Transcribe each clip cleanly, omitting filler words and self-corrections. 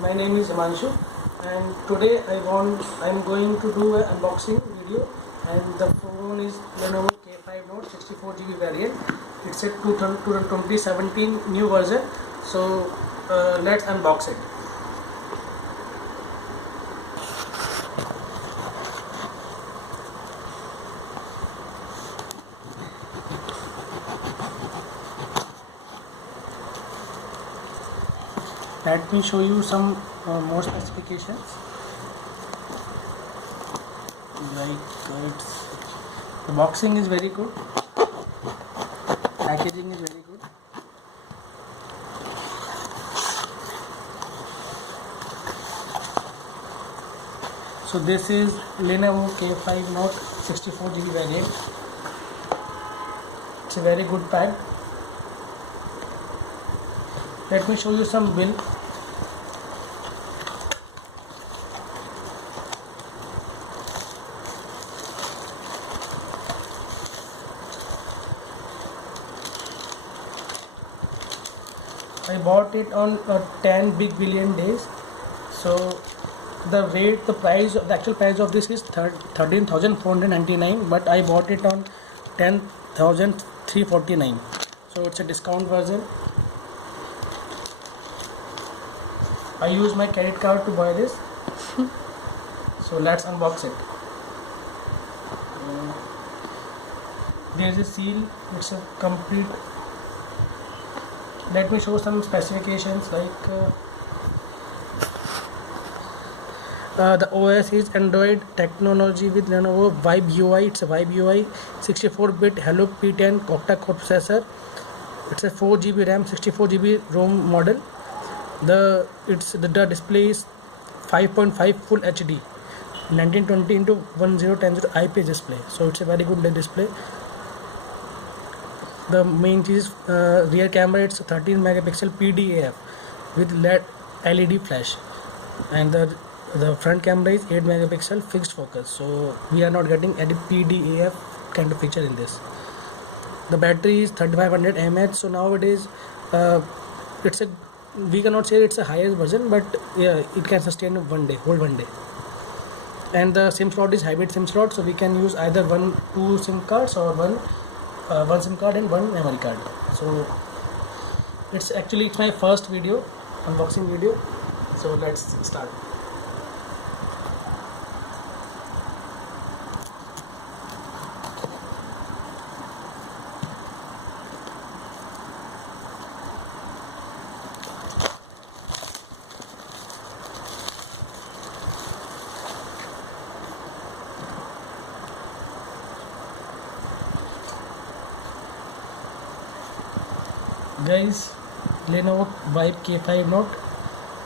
My name is Himanshu, and today I'm going to do an unboxing video. And the phone is Lenovo K5 Note 64GB variant. It's a 2017 new version. So let's unbox it. Let me show you some more specifications. The boxing is very good. Packaging is very good. So this is Lenovo K5 Note 64GB variant. It's a very good pad. Let me show you some bill. I bought it on 10 big billion days. So the actual price of this is 13,499, but I bought it on 10,349. So it's a discount version. I use my credit card to buy this. So let's unbox it. There is a seal. It's a complete. Let me show some specifications like the OS is Android technology with Lenovo Vibe UI. It's a Vibe UI 64-bit Hello P10 octa-core processor. It's a 4GB RAM, 64GB ROM model. The display is 5.5 Full HD 1920 into 1010 IPS display. So it's a very good display. The main is rear camera. It's 13 megapixel PDAF with LED flash, and the front camera is 8 megapixel fixed focus. So we are not getting any PDAF kind of feature in this. The battery is 3500 mAh. So nowadays we cannot say it's a highest version, but yeah, it can sustain whole one day. And the SIM slot is hybrid SIM slot, so we can use either two SIM cards or one SIM card and one memory card. So it's my first unboxing video. So let's start. Guys, Lenovo Vibe K5 Note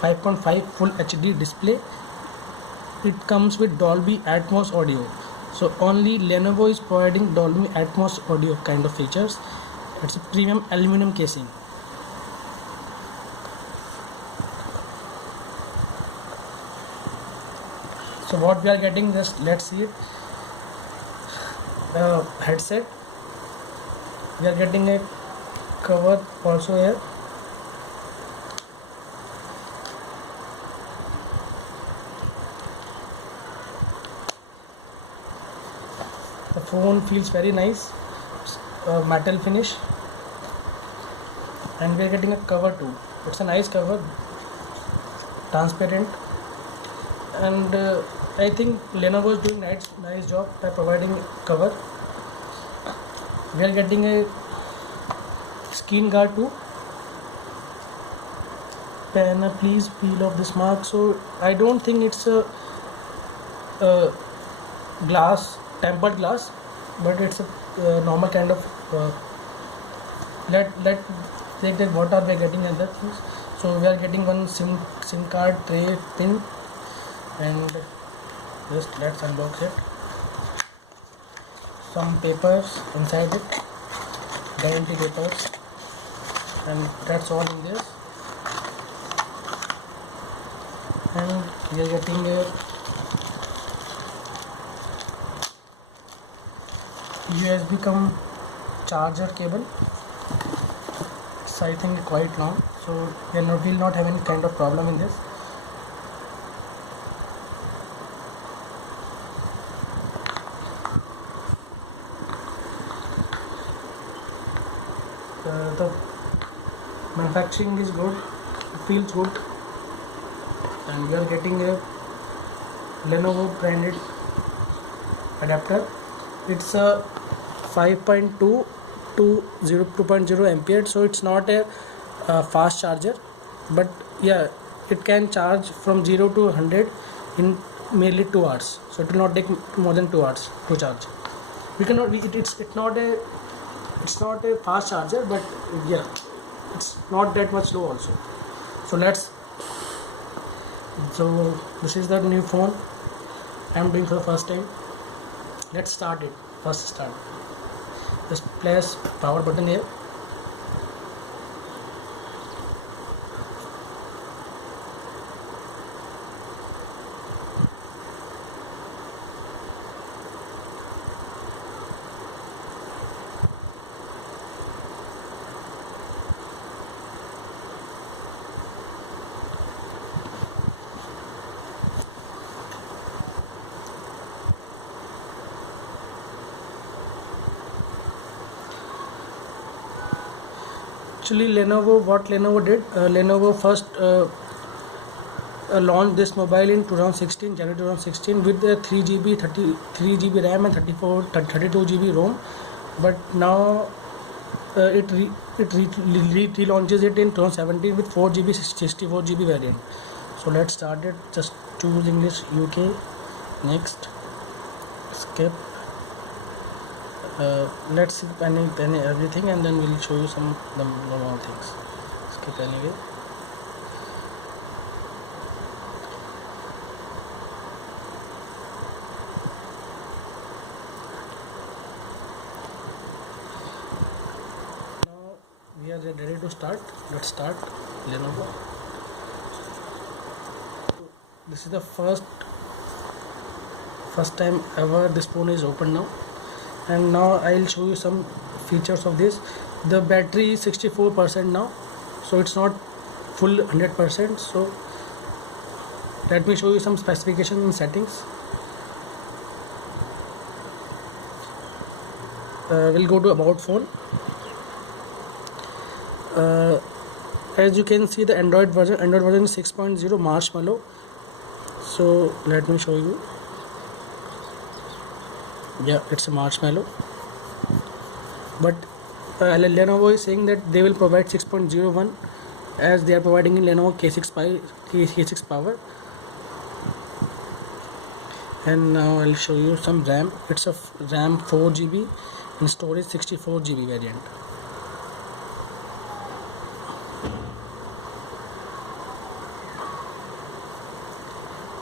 5.5 Full HD display. It comes with Dolby Atmos audio. So only Lenovo is providing Dolby Atmos audio kind of features. It's a premium aluminum casing. So what we are getting, just let's see it. Headset. We are getting a cover also here. The phone feels very nice, metal finish, and we are getting a cover too. It's a nice cover, transparent, and I think Lenovo is doing nice job by providing cover. We are getting a screen guard too. Pen, please peel off this mark. So I don't think it's a tempered glass, but it's a normal kind of. Let take that what are we getting other things. So we are getting one SIM card tray pin, and just let's unbox it. Some papers inside it, guarantee papers, and that's all in this. And we are getting a USB charger cable. It's I think quite long, so will not have any kind of problem in this. The manufacturing is good, it feels good, and we are getting a Lenovo branded adapter. It's a 5.2 to 2.0 ampere, so it's not a fast charger, but yeah, it can charge from 0 to 100 in merely 2 hours, so it will not take more than 2 hours to charge. We cannot it's not a fast charger, but yeah, it's not that much slow also. So this is the new phone I am doing for the first time. Let's start it. First start, just press power button here. Actually, what Lenovo did, Lenovo first launched this mobile in 2016, January 2016, with the 3 GB RAM and 32 GB ROM. But now it relaunches it in 2017 with 4 GB 64 GB variant. So let's start it. Just choose English UK. Next, skip. Let's skip everything, and then we'll show you some the normal things. Skip anyway. Now we are ready to start. Let's start Lenovo. This is the first time ever this phone is open now. And now I'll show you some features of this. The battery is 64% now, so it's not full 100%. So let me show you some specifications and settings. We'll go to about phone. As you can see, the Android version is 6.0 Marshmallow. So let me show you. Yeah, it's a Marshmallow, but Lenovo is saying that they will provide 6.01 as they are providing in Lenovo K6 Power. And now I'll show you some RAM. It's a RAM 4 GB and storage 64 GB variant.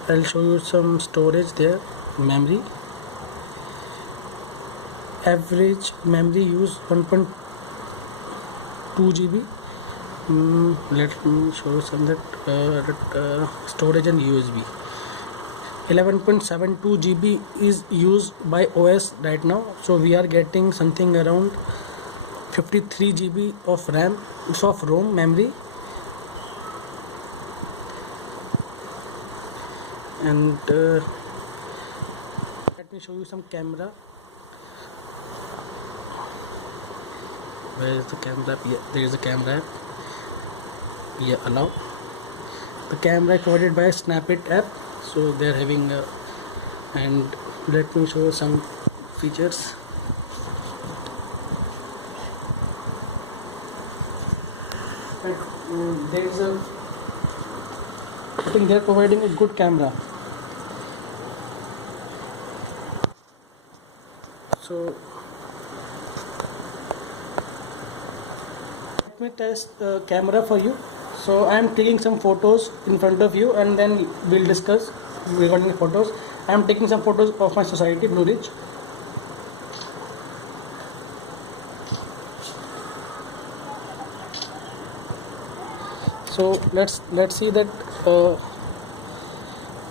I'll show you some storage there. Memory. Average memory use 1.2 GB. Let me show you some that storage and USB. 11.72 GB is used by OS right now, so we are getting something around 53 GB of RAM, of ROM memory. And let me show you some camera. Where is the camera? Yeah, there is a camera app. Yeah, allow. The camera is provided by Snapit app, so they are having and let me show you some features. There is a, I think they are providing a good camera. So let me test the camera for you. So I am taking some photos in front of you, and then we'll discuss regarding the photos. I am taking some photos of my society, Blue Ridge. So let's see that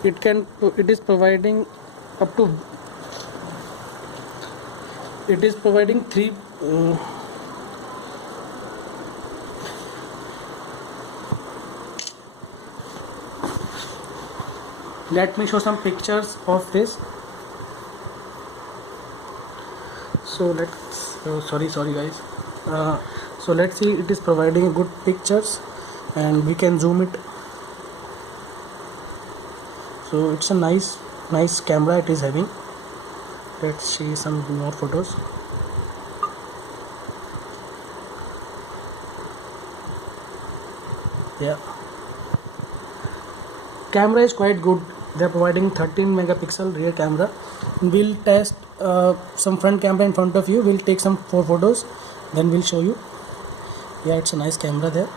it is providing up to, it is providing three let me show some pictures of this. So let's sorry guys. So let's see, it is providing good pictures and we can zoom it. So it's a nice camera it is having. Let's see some more photos. Yeah, camera is quite good. They're providing 13 megapixel rear camera. We'll test some front camera in front of you. We'll take some 4 photos, then we'll show you. Yeah, it's a nice camera there.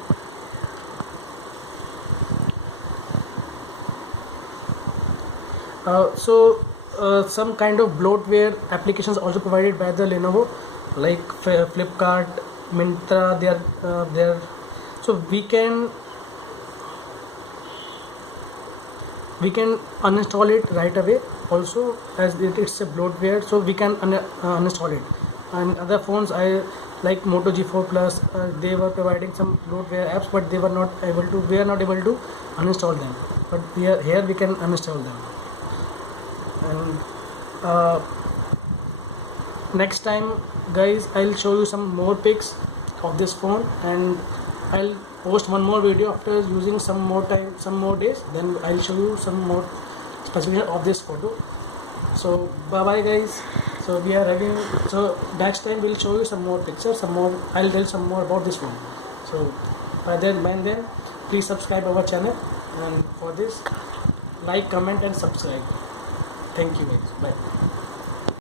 Some kind of bloatware applications also provided by the Lenovo, like Flipkart, Myntra. They are there, so we can uninstall it right away. Also, as it's a bloatware, so we can uninstall it. And other phones, I like Moto G4 Plus, they were providing some bloatware apps, but they were not able to. We are not able to uninstall them. But here we can uninstall them. And next time, guys, I'll show you some more pics of this phone, and I'll post one more video after using some more days. Then I'll show you some more specification of this photo. So bye bye, guys. So we are having, so next time we'll show you some more pictures, I'll tell some more about this phone. So by then, please subscribe our channel, and for this, like, comment and subscribe. Thank you, guys. Bye.